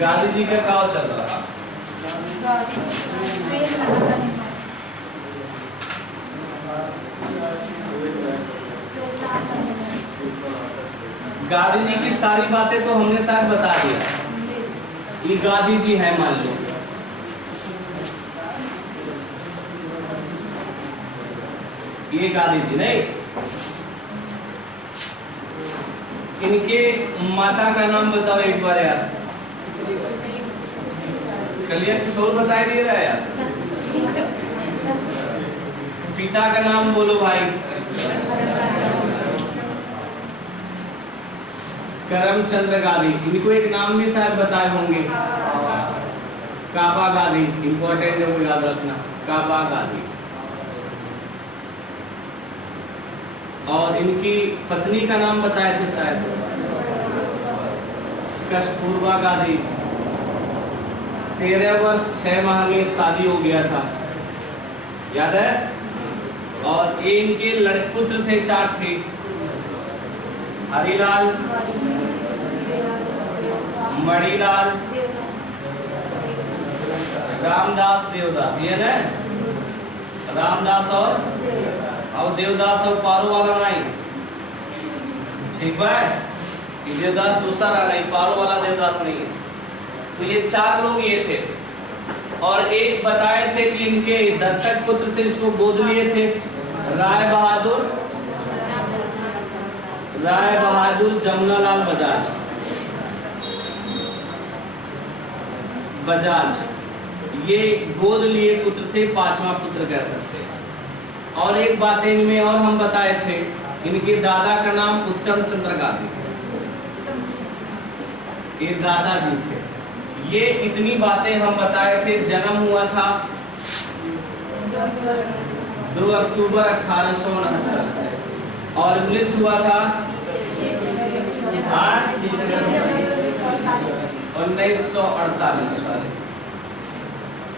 गांधी जी का काम चल रहा। गांधी जी की सारी बातें तो हमने शायद बता दिया। ये गांधी जी है मान लो, ये गांधी जी नहीं। इनके माता का नाम बताओ एक बार यार। कलिया कुछ और बताई दे रहा है यार। पिता का नाम बोलो भाई। करमचंद गांधी। इनको एक नाम भी शायद बताए होंगे, काबा गांधी। इंपॉर्टेंट है वो याद रखना, काबा गांधी। और इनकी पत्नी का नाम बताए थे शायद, कस्तूरबा गांधी। 13 वर्ष 6 माह में शादी हो गया था, याद है। और ये इनके लड़पुत्र थे 4 थे। हरिलाल, मणिलाल, रामदास, देवदास। ये ना रामदास और देवदास और पारो वाला नहीं, ठीक है। देवदास दूसरा नहीं, पारो वाला देवदास नहीं है। तो ये 4 लोग ये थे। और एक बताए थे कि इनके दत्तक पुत्र थे, इसको गोद लिए थे। राय बहादुर जमुनालाल बजाज, ये गोद लिए पुत्र थे, 5वां पुत्र कह सकते हैं। और एक बात इनमें और हम बताए थे, इनके दादा का नाम उत्तम चंद्र गांधी, ये दादाजी थे। ये इतनी बातें हम बताए थे। जन्म हुआ था 2 अक्टूबर 1869 और मृत्यु हुआ था 1948 वाले।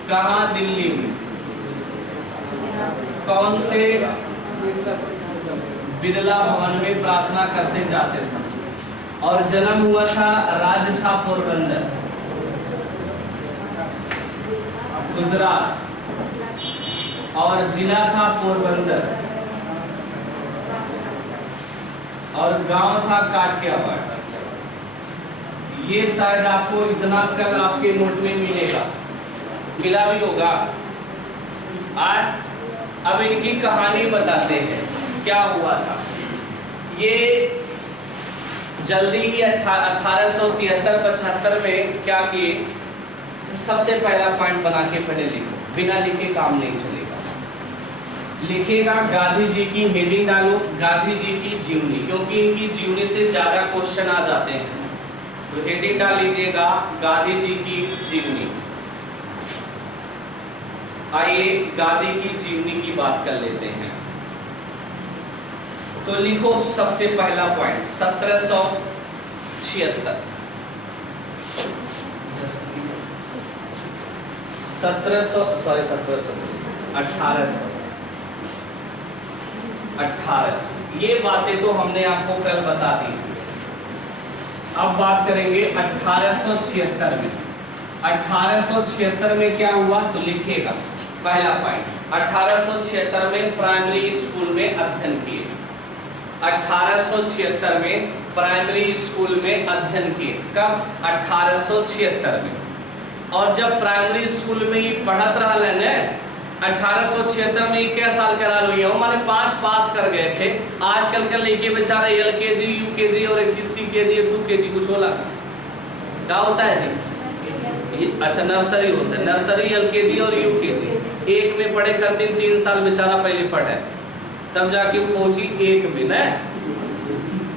कहाँ? दिल्ली में। कौन से? बिरला भवन में प्रार्थना करते जाते समय। और जन्म हुआ था, राज्य था पोरबंदर, गुजरात, और जिला था पोरबंदर, और गांव था काठियावाड़। ये शायद आपको इतना कल आपके नोट में मिलेगा, मिला भी होगा। अब इनकी कहानी बताते हैं क्या हुआ था। ये जल्दी ही 1873-75 में क्या किए, सबसे पहला पॉइंट बना के पहले लिखो, बिना लिखे काम नहीं चलेगा। लिखेगा गांधी जी की हेडिंग डालो, गांधी जी की जीवनी, क्योंकि इनकी जीवनी से ज्यादा क्वेश्चन आ जाते हैं। तो हेडिंग डाल लीजिएगा गांधी जी की जीवनी। आइए गांधी की जीवनी की बात कर लेते हैं। तो लिखो सबसे पहला पॉइंट 1776 1800। ये बातें तो हमने आपको कल बता दी। अब बात करेंगे 1876 में। 1876 में क्या हुआ तो लिखिएगा पहला पॉइंट। 1876 में प्राइमरी स्कूल में अध्ययन किए। 1876 में प्राइमरी स्कूल में अध्ययन किए। कब? 1876 में। और जब प्राइमरी स्कूल में ही पढ़त रहा ने 1876 में क्या साल करा लो, माने 5 पास कर गए थे। आजकल के लड़के बेचारे LKG UKG और CKG 2KG कुछ होला क्या होता है जी? अच्छा नर्सरी होता है, नर्सरी LKG और UKG एक में पढ़े करते 3 साल बेचारा पहले पढ़े, तब जाके वो पहुंची 1 में न।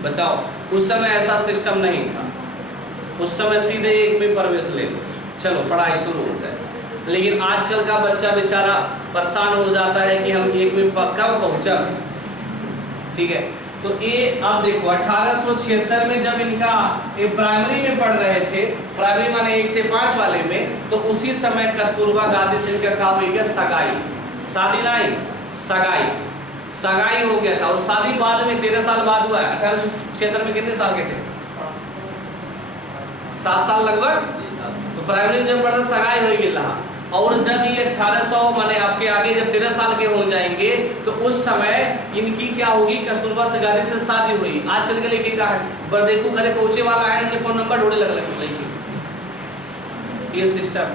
बताओ उस समय ऐसा सिस्टम नहीं था, उस समय सीधे 1 में प्रवेश ले लो, चलो पढ़ाई शुरू हो जाए। लेकिन आजकल का बच्चा बेचारा परेशान हो जाता है कि हम 1 में कब पहुंचा। ठीक है, तो ये अब देखो 1876 में जब इनका ये प्राइमरी में पढ़ रहे थे, प्राइमरी माने 1 से 5 वाले में, तो उसी समय कस्तूरबा गांधी से इनका काम हो गया सगाई। शादी नहीं, सगाई हो गया था। और शादी बाद में 13 साल बाद हुआ है। 1876 में कितने साल के थे? 7 साल लगभग। तो प्राइमरी में जब पढ़ते सगाई हो गई रहा, और जब ये 1800 माने आपके आगे जब 13 साल के हो जाएंगे तो उस समय इनकी क्या होगी, कस्तूरबा से गांधी से शादी हुई। आज चल के लेके कहा बरदेखू घरे पहुंचे वाला है, उन्हें फोन नंबर ढूंढे लगे ये सिस्टम।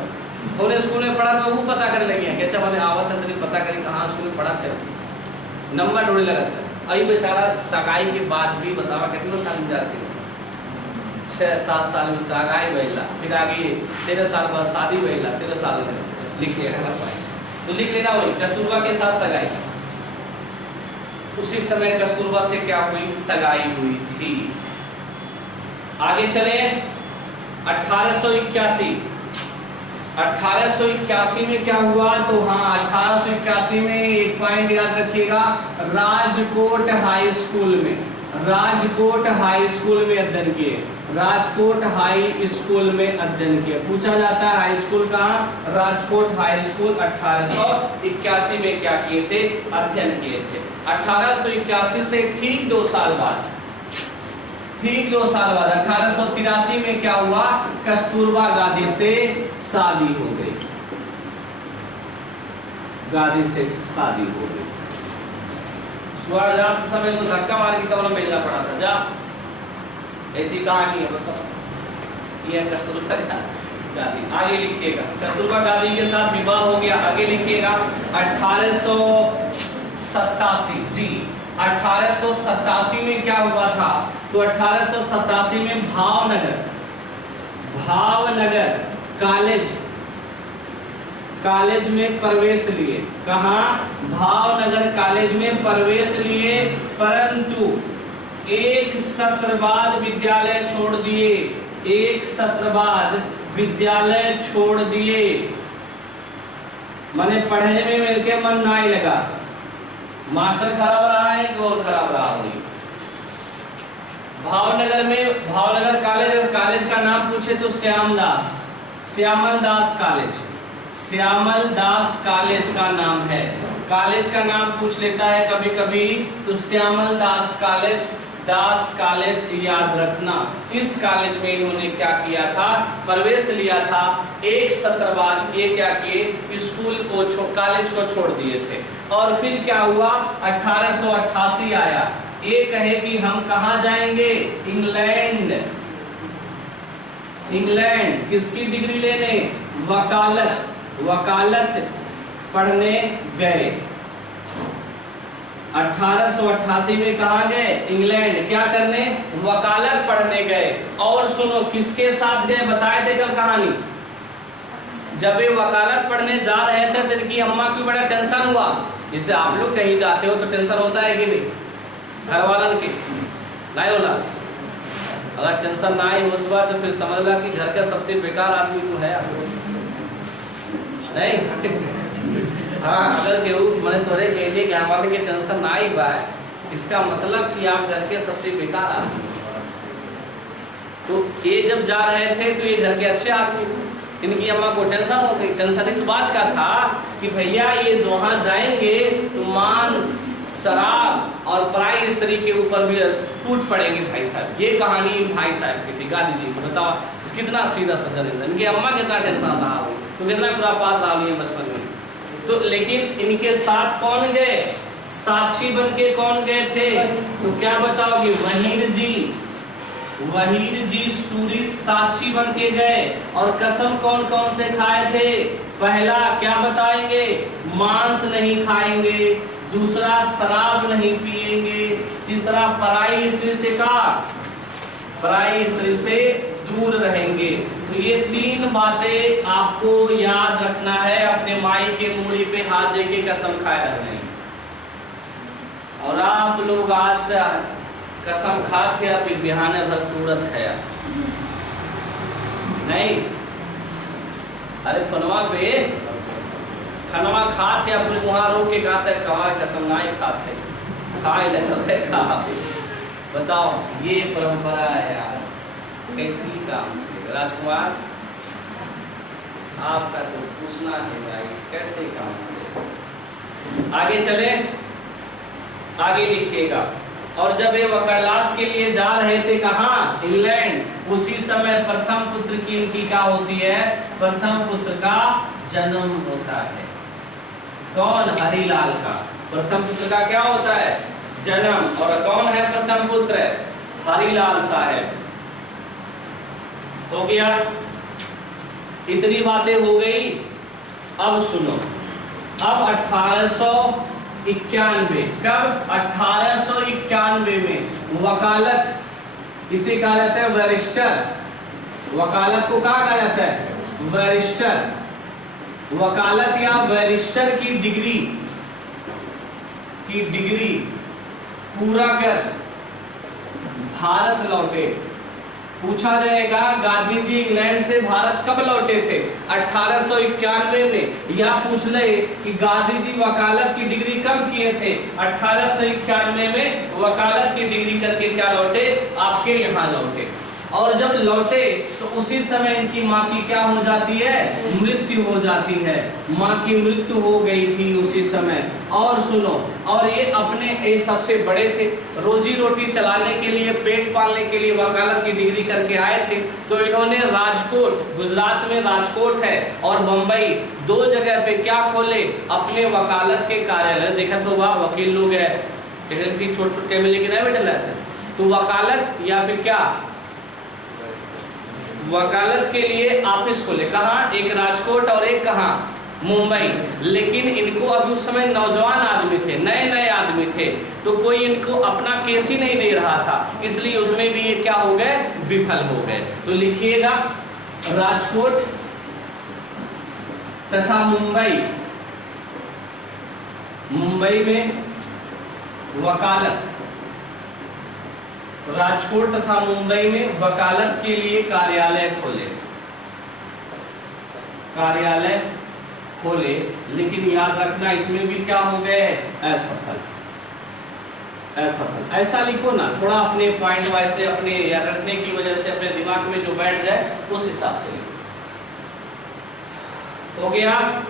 उन्हें स्कूल में पढ़ा तो वो पता कर लगे कि अच्छा मैंने आवत है तो पता करी कहाँ स्कूल में पढ़ा थे, नंबर ढूंढे लगा था। अभी बेचारा सगाई के बाद भी बतावा कितना साल में जाते हैं, 6-7 साल में सगाई भइला, फिर आगे 13 साल बाद शादी भइला, 13 साल में लिख लेना पाए तो लिख लेना वही कस्तूरबा के साथ सगाई। उसी समय कस्तूरबा से क्या हुई, सगाई हुई थी। आगे चले 1881। 1881 में क्या हुआ, तो हाँ 1881 में एक पॉइंट याद रखिएगा, राजकोट हाई स्कूल में, राजकोट हाई स्कूल में अध्ययन किए, राजकोट हाई स्कूल में अध्ययन किया। पूछा जाता है हाई स्कूल कहाँ, राजकोट हाई स्कूल 1881 में क्या किए थे, अध्ययन किए थे। 1881 से ठीक 2 साल बाद, ठीक 2 साल बाद 1883 में क्या हुआ, कस्तूरबा गांधी से शादी हो गई, गांधी से शादी हो गई। स्वराज समय तो धक्का मार के कमरा भेजना पड़ा था, जा ऐसी कहानी है बताओ। ये कस्तूरबा गांधी। आगे लिखिएगा, कस्तूरबा गांधी के साथ विवाह हो गया। आगे लिखिएगा 1887। जी 1887 में क्या हुआ था, तो 1887 में भावनगर कॉलेज में प्रवेश लिए। कहाँ, भावनगर कॉलेज में प्रवेश लिए, परंतु एक सत्र बाद विद्यालय छोड़ दिए, एक सत्र बाद विद्यालय छोड़ दिए, माने पढ़ने में मेरे मन नहीं लगा, मास्टर खराब रहा है कि और खराब रहा हुई। भावनगर में, भावनगर कॉलेज का नाम पूछे तो श्यामल दास कॉलेज का नाम है। कॉलेज का नाम पूछ लेता है कभी कभी तो श्यामल दास कॉलेज याद रखना। इस कॉलेज में इन्होंने क्या किया था, प्रवेश लिया था। एक सत्र बाद ये क्या किए, स्कूल को कॉलेज को छोड़ दिए थे। और फिर क्या हुआ, 1888 आया। ये कहे कि हम कहाँ जाएंगे, इंग्लैंड किसकी डिग्री लेने, वकालत पढ़ने गए। 1888 में कहा गए, इंग्लैंड, क्या करने, वकालत पढ़ने गए। और सुनो किसके साथ गए, बताए थे कल कहानी, जब वे वकालत पढ़ने जा रहे थे तो इनकी अम्मा को बड़ा टेंशन हुआ। जैसे आप लोग कहीं जाते हो तो टेंशन होता है कि नहीं, घर वालन के नहीं होला। अगर टेंशन ना ही होता तो फिर समझ ला कि घर का सबसे बेकार आदमी तो है आप लोग नहीं। हाँ, अगर केहू मैंने तोरे कहले कि हमारे के टेंशन ना ही बा, इसका मतलब कि आप घर के सबसे बेकार आदमी। तो ये जब जा रहे थे तो ये घर के अच्छे आदमी थे, इनकी अम्मा को टेंशन हो गई। टेंशन इस बात का था कि भैया ये वहाँ जाएंगे तो मांस, शराब और पराई स्त्री के ऊपर भी टूट पड़ेंगे भाई साहब। ये कहानी भाई साहब की थी, गांधी जी की। बताओ कितना सीधा सज्जन है, इनकी अम्मा कितना टेंशन रहा हो, तो कितना खुरापात रहा है बचपन में। तो लेकिन इनके साथ कौन गए, साक्षी बन के कौन गए थे, तो क्या बताओगे, वहीर जी सूरी साक्षी बन के गए। और कसम कौन कौन से खाए थे, पहला क्या बताएंगे, मांस नहीं खाएंगे, दूसरा शराब नहीं पिएंगे, तीसरा पराई स्त्री से दूर रहेंगे। तो ये 3 बातें आपको याद रखना है, अपने माई के मूड़ी पे हाथ देके कसम खाए रहने। और आप लोग आज तक कसम खाते या फिर बिहाने भर तुरंत है नहीं। अरे पनवा पे खनवा खाते या फिर वहाँ रोक के खाते, कहा कसम ना ही खाते, खाए लगे खा। बताओ ये परंपरा है यार, कैसी काम चलेगा। राजकुमार आपका तो पूछना है भाई, कैसे काम चलेगा। आगे चले, आगे लिखिएगा और जब ये वकालत के लिए जा रहे थे कहाँ, इंग्लैंड, उसी समय प्रथम पुत्र की इनकी क्या होती है, प्रथम पुत्र का जन्म होता है। कौन, हरिलाल का प्रथम पुत्र का क्या होता है, जन्म। और कौन है प्रथम पुत्र, हरिलाल साहब। हो गया, इतनी बातें हो गई। अब सुनो, अब 1891, कब, 1891 में वकालत, इसे कहा जाता है बैरिस्टर, वकालत को क्या कहा जाता है, बैरिस्टर, वकालत या बैरिस्टर की डिग्री पूरा कर भारत लौटे। पूछा जाएगा गांधी जी इंग्लैंड से भारत कब लौटे थे, 1891 में, या पूछ ले कि गांधी जी वकालत की डिग्री कब किए थे, 1891 में वकालत की डिग्री करके क्या लौटे, आपके यहाँ लौटे। और जब लौटे तो उसी समय इनकी माँ की क्या हो जाती है, मृत्यु हो जाती है। माँ की मृत्यु हो गई थी उसी समय। और सुनो, और ये अपने ये सबसे बड़े थे, रोजी रोटी चलाने के लिए, पेट पालने के लिए वकालत की डिग्री करके आए थे। तो इन्होंने राजकोट, गुजरात में राजकोट है, और बंबई, दो जगह पे क्या खोले, अपने वकालत के कार्यालय। देखा तो वाह, वकील लोग है, छोटे छोटे में लेकिन नहीं बैठे थे। तो वकालत या फिर क्या, वकालत के लिए ऑफिस खोले, कहाँ, एक राजकोट और एक कहाँ, मुंबई। लेकिन इनको अभी उस समय नौजवान आदमी थे, नए नए आदमी थे, तो कोई इनको अपना केस ही नहीं दे रहा था, इसलिए उसमें भी ये क्या हो गए, विफल हो गए। तो लिखिएगा राजकोट तथा मुंबई, मुंबई में वकालत, राजकोट तथा मुंबई में वकालत के लिए कार्यालय खोले, कार्यालय खोले। लेकिन याद रखना इसमें भी क्या हो गए, असफल, असफल। ऐसा लिखो ना, थोड़ा अपने पॉइंट वाइज से, अपने याद रखने की वजह से अपने दिमाग में जो बैठ जाए उस हिसाब से लिखो। हो गया।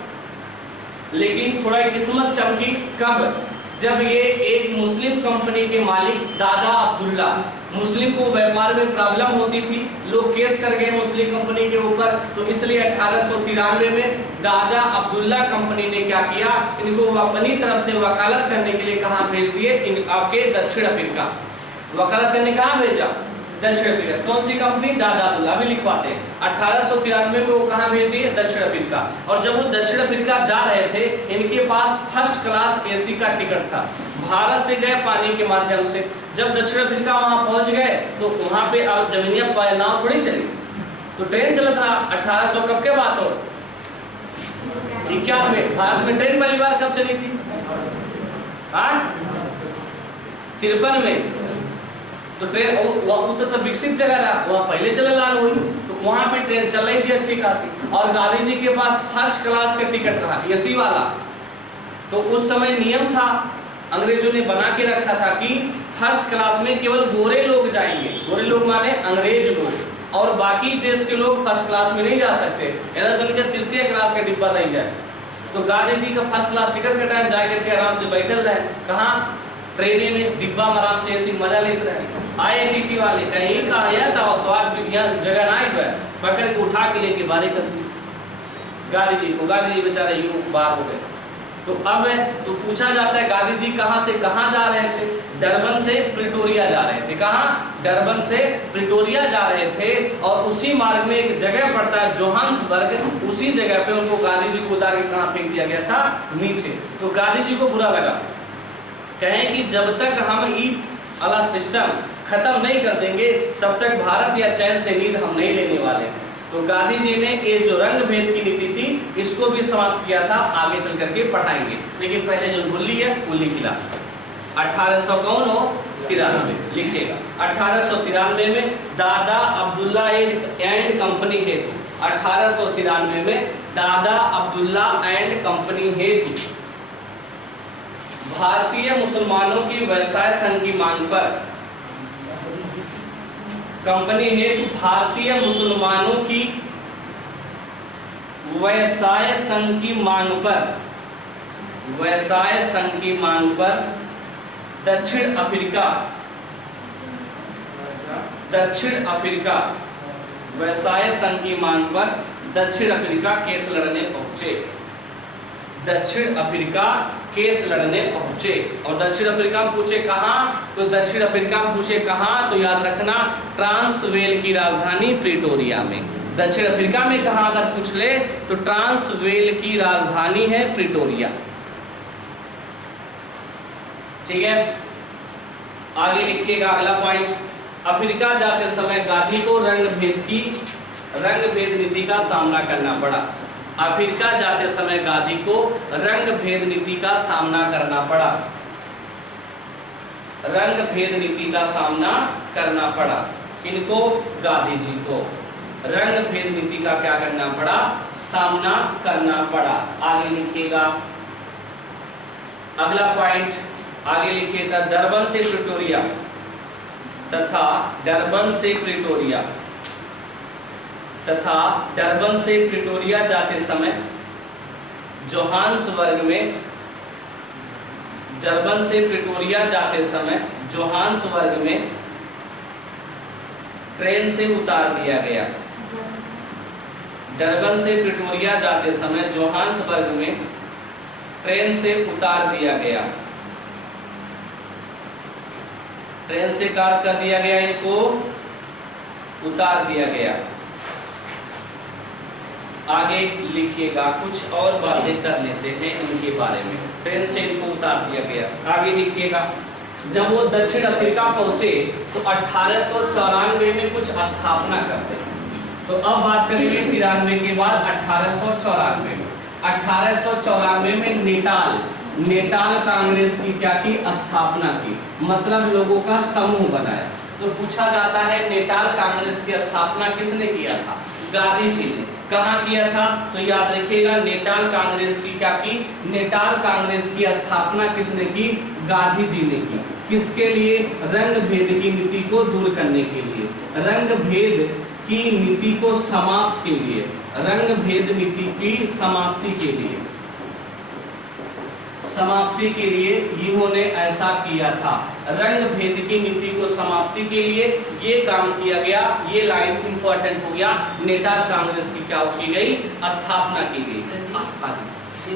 लेकिन थोड़ा किस्मत चमकी कब, जब ये एक मुस्लिम कंपनी के मालिक दादा अब्दुल्ला, मुस्लिम को व्यापार में प्रॉब्लम होती थी, लोग केस कर गए मुस्लिम कंपनी के ऊपर, तो इसलिए 1893 में दादा अब्दुल्ला कंपनी ने क्या किया, इनको अपनी तरफ से वकालत करने के लिए कहाँ भेज दिए, आपके दक्षिण अफ्रीका। वकालत करने कहाँ भेजा, दक्षिण अफ्रीका। कौन सी कंपनी, दादा अब्दुल्ला, अभी लिखवाते हैं। 1893 में वो कहाँ भेज दिए, दक्षिण अफ्रीका। और जब वो दक्षिण अफ्रीका जा रहे थे, इनके पास फर्स्ट क्लास एसी का टिकट था, भारत से गए पानी के माध्यम से। जब दक्षिण अफ्रीका वहां पहुंच गए तो वहां पे अब जमीनिया नाव थोड़ी चली, तो ट्रेन चलत रहा। 1800 कब के बात हो, 91। भारत में ट्रेन पहली बार कब चली थी, 53 में। तो ट्रेन तो विकसित जगह रहा, वहाँ पहले चले लाल हुई, तो वहाँ पे ट्रेन चल रही थी अच्छी खासी। और गांधी जी के पास फर्स्ट क्लास का टिकट रहा, एसी वाला। तो उस समय नियम था, अंग्रेजों ने बना के रखा था कि फर्स्ट क्लास में केवल गोरे लोग जाएंगे। गोरे लोग माने अंग्रेज लोग, और बाकी देश के लोग फर्स्ट क्लास में नहीं जा सकते, तो तृतीय क्लास का डिब्बा नहीं जाए। तो गांधी जी का फर्स्ट क्लास टिकट कटाया, जाकर के आराम से बैठल रहे, कहाँ, ट्रेन में, डिब्बा में आराम से ऐसी मजा लेते रहे। आए टीटी वाले, कहीं का आया था तो आप जगह ना ही पकड़ के उठा के लेके बारे कर दी गांधी जी को। गांधी जी बेचारे यूं बाहर हो गए। तो अब तो पूछा जाता है गांधी जी कहाँ से कहाँ जा रहे थे, डरबन से प्रिटोरिया जा रहे थे। कहाँ, डरबन से प्रिटोरिया जा रहे थे, और उसी मार्ग में एक जगह पड़ता है जोहान्सबर्ग, उसी जगह पे उनको गांधी जी को उतार के कहाँ फेंक दिया गया था, नीचे। तो गांधी जी को बुरा लगा, कहें कि जब तक हम ई वाला सिस्टम खत्म नहीं कर देंगे तब तक भारत या चैन से नींद हम नहीं लेने वाले। तो गांधी जी ने ये जो रंग भेद की नीति थी इसको भी समाप्त किया था, आगे चल करके पढ़ाएंगे। लेकिन पहले जो बोली है वो लिख ला। 1893 लिखिएगा। 1893 में दादा अब्दुल्ला एंड कंपनी हेतु, 1893 में दादा अब्दुल्ला एंड कंपनी हेतु भारतीय मुसलमानों की व्यवसाय संघ की मांग पर, कंपनी हेतु भारतीय मुसलमानों की व्यवसाय संघ की मांग पर, व्यवसाय संघ की मांग पर दक्षिण अफ्रीका वर्साय संघ की मांग पर दक्षिण अफ्रीका केस लड़ने पहुंचे। दक्षिण अफ्रीका केस लड़ने पहुंचे। और दक्षिण अफ्रीका में पूछे कहां, तो दक्षिण अफ्रीका में पूछे कहां, तो याद रखना ट्रांसवेल की राजधानी प्रिटोरिया में। दक्षिण अफ्रीका में कहां अगर पूछ ले तो ट्रांसवेल की राजधानी है प्रिटोरिया। ठीक है, आगे लिखिएगा अगला पॉइंट। अफ्रीका जाते समय गांधी को रंग भेद नीति का सामना करना पड़ा। अफ्रीका जाते समय गांधी को रंग भेद नीति का सामना करना पड़ा। रंग भेद नीति का सामना करना पड़ा। इनको गांधी जी को रंग भेद नीति का क्या करना पड़ा, सामना करना पड़ा। आगे लिखिएगा अगला पॉइंट, आगे लिखिएगा डरबन से प्रिटोरिया तथा डरबन से प्रिटोरिया जाते समय जोहान्सबर्ग में, डरबन से प्रिटोरिया जाते समय जोहान्सबर्ग में ट्रेन से उतार दिया गया। डरबन से प्रिटोरिया जाते समय जोहान्सबर्ग में ट्रेन से उतार दिया गया। ट्रेन से कार कर दिया गया, इनको उतार दिया गया। आगे लिखिएगा, कुछ और बातें कर लेते हैं इनके बारे में। ट्रेन से इनको उतार दिया गया। आगे लिखिएगा, जब वो दक्षिण अफ्रीका पहुंचे तो 1894 में कुछ स्थापना करते हैं। तो अब बात करेंगे 93 के बाद 1894 में। 1894 में नेटाल कांग्रेस की क्या की, स्थापना की, मतलब लोगों का समूह बनाया। तो पूछा जाता है नेटाल कांग्रेस की स्थापना किसने किया था, गांधी जी ने। कहां किया था, तो याद रखिएगा नेटाल कांग्रेस की क्या की, नेटाल कांग्रेस की स्थापना किसने की, गांधी जी ने की। किसके लिए, रंग भेद की नीति को दूर करने के लिए, रंग भेद की नीति को समाप्त के लिए, रंग भेद नीति की समाप्ति के लिए इन्होंने ऐसा किया था। रंग भेद की नीति को समाप्ति के लिए ये काम किया गया। ये लाइन इंपॉर्टेंट हो गया। नेटाल कांग्रेस की क्या की गई, स्थापना की गई। ये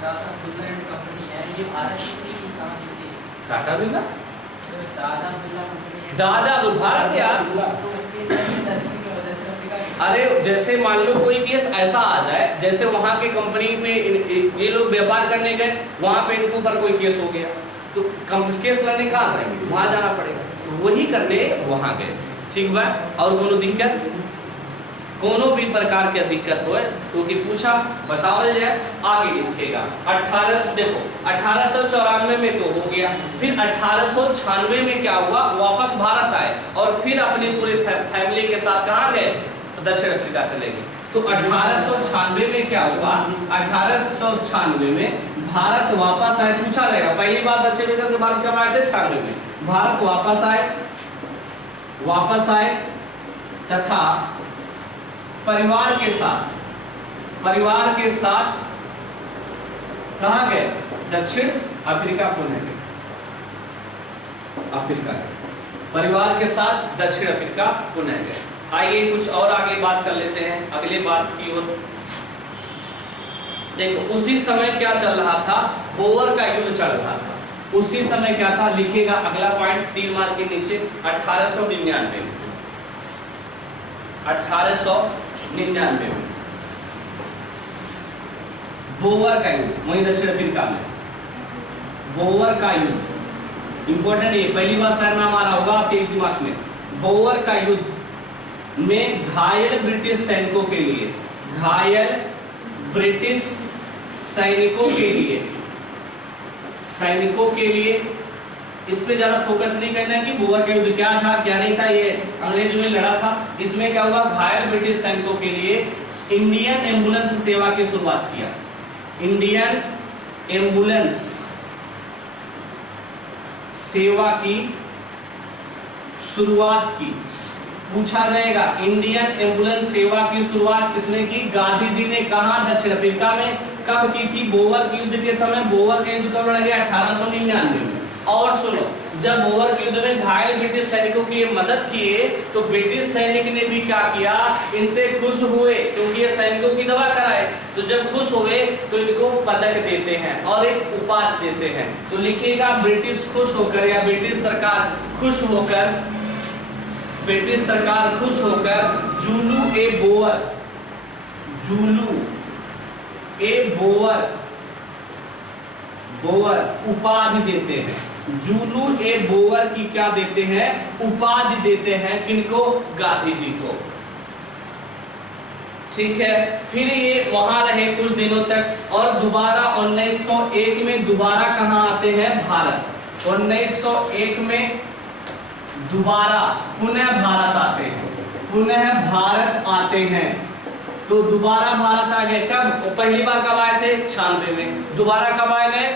टाटा बिरला एंड कंपनी है, ये भारत की कहां की थी? टाटा बिरला, दादा बिरला कंपनी है। दादा भारत यार। अरे जैसे मान लो कोई केस ऐसा आ जाए, जैसे वहां के कंपनी में ये लोग व्यापार करने गए, वहां पे इनके ऊपर कोई केस हो गया, तो केस लड़ने कहाँ जाएंगे, वहां जाना पड़ेगा। तो वही करने वहां गए। ठीक बा, और कोनो दिक्कत, कोनो भी प्रकार की दिक्कत हो क्योंकि पूछा बताओ जाए। आगे लिखेगा 1894 में तो हो गया। फिर 1896 में क्या हुआ, वापस भारत आए और फिर अपने पूरे फैमिली के साथ कहाँ गए, दक्षिण अफ्रीका चले गए। तो 1896 में क्या हुआ, 1896 में भारत वापस आए। पूछा जाएगा पहली बार दक्षिण अफ्रीका से भारत कब आए थे, 96 में। भारत वापस आए तथा परिवार के साथ कहां गए, दक्षिण अफ्रीका पुनः गए। परिवार के साथ दक्षिण अफ्रीका पुनः गए। आइए कुछ और आगे बात कर लेते हैं, अगले बात की ओर। देखो उसी समय क्या चल रहा था, बोअर का युद्ध चल रहा था। उसी समय क्या था, लिखेगा अगला पॉइंट 3 मार्क के नीचे। 1899 में 1899 में बोअर का युद्ध, वहीं दक्षिण अफ्रीका में बोअर का युद्ध इंपॉर्टेंट है। पहली बार शायद नाम आ रहा होगा आपके दिमाग में। बोअर का युद्ध में घायल ब्रिटिश सैनिकों के लिए, घायल ब्रिटिश सैनिकों के लिए इस पे ज्यादा फोकस नहीं करना है कि बोअर का युद्ध क्या था क्या नहीं था, ये अंग्रेजों में लड़ा था। इसमें क्या हुआ, घायल ब्रिटिश सैनिकों के लिए इंडियन एम्बुलेंस सेवा की शुरुआत किया। इंडियन एम्बुलेंस सेवा की शुरुआत की। पूछा जाएगा इंडियन एम्बुलेंस सेवा की शुरुआत किसने की, गांधी जी ने। कहा, दक्षिण अफ्रीका में। कब की थी, बोअर के युद्ध के समय। बोअर का युद्ध कब लड़ा गया, 1899 में। और सुनो, जब बोअर युद्ध में घायल ब्रिटिश सैनिकों की मदद किए तो ब्रिटिश सैनिक ने भी क्या किया, इनसे खुश हुए क्योंकि ये सैनिकों की दवा कराए। तो जब खुश हुए तो इनको पदक देते हैं और एक उपाधि देते हैं। तो लिखिएगा ब्रिटिश खुश होकर या ब्रिटिश सरकार खुश होकर, ब्रिटिश सरकार खुश होकर जूलू ए बोअर, जूलू ए बोअर, बोअर उपाधि देते हैं। जूलू ए बोअर की क्या देते हैं, उपाधि देते हैं। किनको, गांधी जी को। ठीक है, फिर ये वहां रहे कुछ दिनों तक और दोबारा 1901 में दोबारा कहां आते हैं, भारत। 1901 में दोबारा पुनः भारत आते हैं, पुनः भारत आते हैं। तो दोबारा भारत आ गए। कब, पहली बार कब आए थे, 96 में। दोबारा कब आए गए,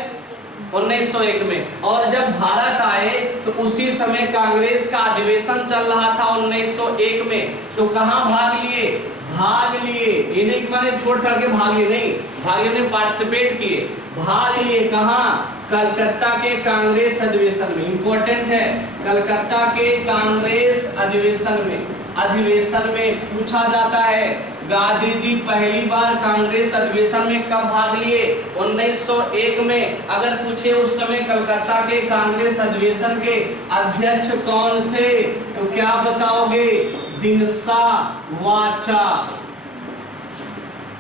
1901 में। और जब भारत आए तो उसी समय कांग्रेस का अधिवेशन चल रहा था 1901 में। तो कहां भाग लिए, भाग लिए, ये नहीं कि मैंने छोड़ छाड़ के भाग लिए, नहीं, भाग लिए, पार्टिसिपेट किए, भाग लिए। कहां, कलकत्ता के कांग्रेस अधिवेशन में। इंपॉर्टेंट है, कलकत्ता के कांग्रेस अधिवेशन में। अधिवेशन में पूछा जाता है गांधी जी पहली बार कांग्रेस अधिवेशन में कब भाग लिए, 1901 में। अगर पूछे उस समय कलकत्ता के कांग्रेस अधिवेशन के अध्यक्ष कौन थे तो क्या बताओगे, दिनसा वाचा।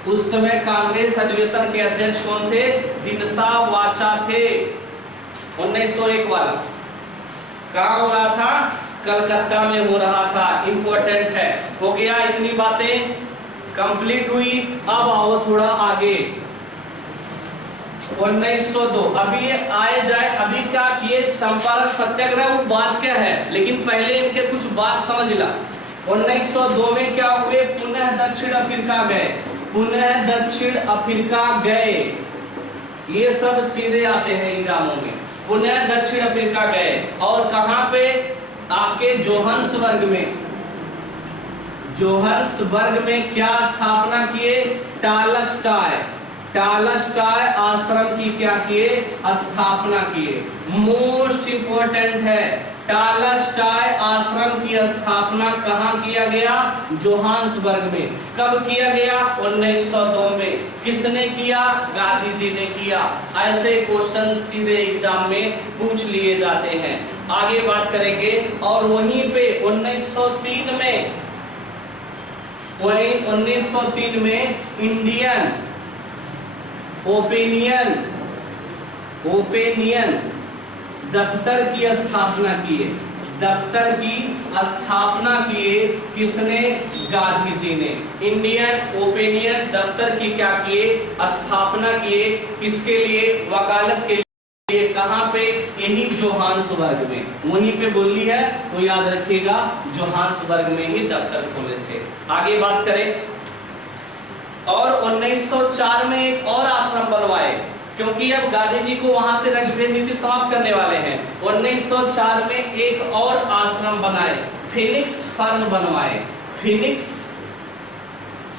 उस समय कांग्रेस अधिवेशन के अध्यक्ष कौन थे, दिनसा वाचा थे। 1901 वाला कहां हो रहा था, कलकत्ता में हो रहा था। इंपॉर्टेंट है। हो गया, इतनी बातें कंप्लीट हुई। अब आओ थोड़ा आगे, 1902। अभी ये आए जाए, अभी क्या किए, चंपारण सत्याग्रह, वो बात क्या है, लेकिन पहले इनके कुछ बात समझ ला। 1902 में क्या हुए, पुनः दक्षिण अफ्रीका गए, पुनः दक्षिण अफ्रीका गए। ये सब सीधे आते हैं एग्जामों में। पुनः दक्षिण अफ्रीका गए और कहां पे, आपके जोहान्सबर्ग में। जोहान्सबर्ग में क्या स्थापना किए, टालस्टॉय, टालस्टॉय आश्रम की क्या किए, स्थापना किए। मोस्ट इंपोर्टेंट है, टालस्टॉय आश्रम की स्थापना कहां किया गया, जोहान्सबर्ग में। कब किया गया, 1902 में। किसने किया, गांधी जी ने किया। ऐसे क्वेश्चन सीधे एग्जाम में पूछ लिए जाते हैं। आगे बात करेंगे। और वहीं पे 1903 में, वहीं 1903 में इंडियन ओपिनियन दफ्तर की स्थापना किए। दफ्तर की स्थापना किए किसने, गांधी जी ने। इंडियन ओपिनियन दफ्तर की क्या किए, स्थापना किए। किसके लिए, वकालत के लिए। कहां पे, यही जोहान्सबर्ग में। वहीं पे बोली है तो याद रखिएगा, जोहान्सबर्ग में ही दफ्तर खोले थे। आगे बात करें। और 1904 में एक और आश्रम बनवाए, क्योंकि अब गांधी जी को वहां से रंगभेद नीति समाप्त करने वाले हैं। 1904 में एक और आश्रम बनाए, फिनिक्स फर्म बनवाए।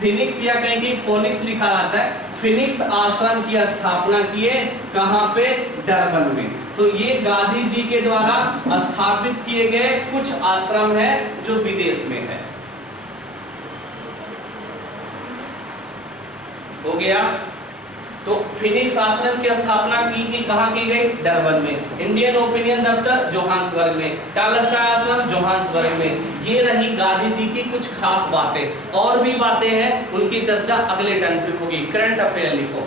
फिनिक्स या कहीं की फोनिक्स लिखा रहता है। फिनिक्स आश्रम की स्थापना किए, कहां पे, डरबन में। तो ये गांधी जी के द्वारा स्थापित किए गए कुछ आश्रम है जो विदेश में है। हो गया। तो फिनिक्स आश्रम की स्थापना की कहां की गई, डरबन में। इंडियन ओपिनियन दफ्तर जोहान्सबर्ग में। टालस्टॉय आश्रम जोहान्सबर्ग में। ये रही गांधी जी की कुछ खास बातें। और भी बातें हैं, उनकी चर्चा अगले टर्न पे होगी। करंट अफेयर लिखो,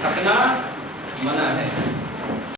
थकना मना है।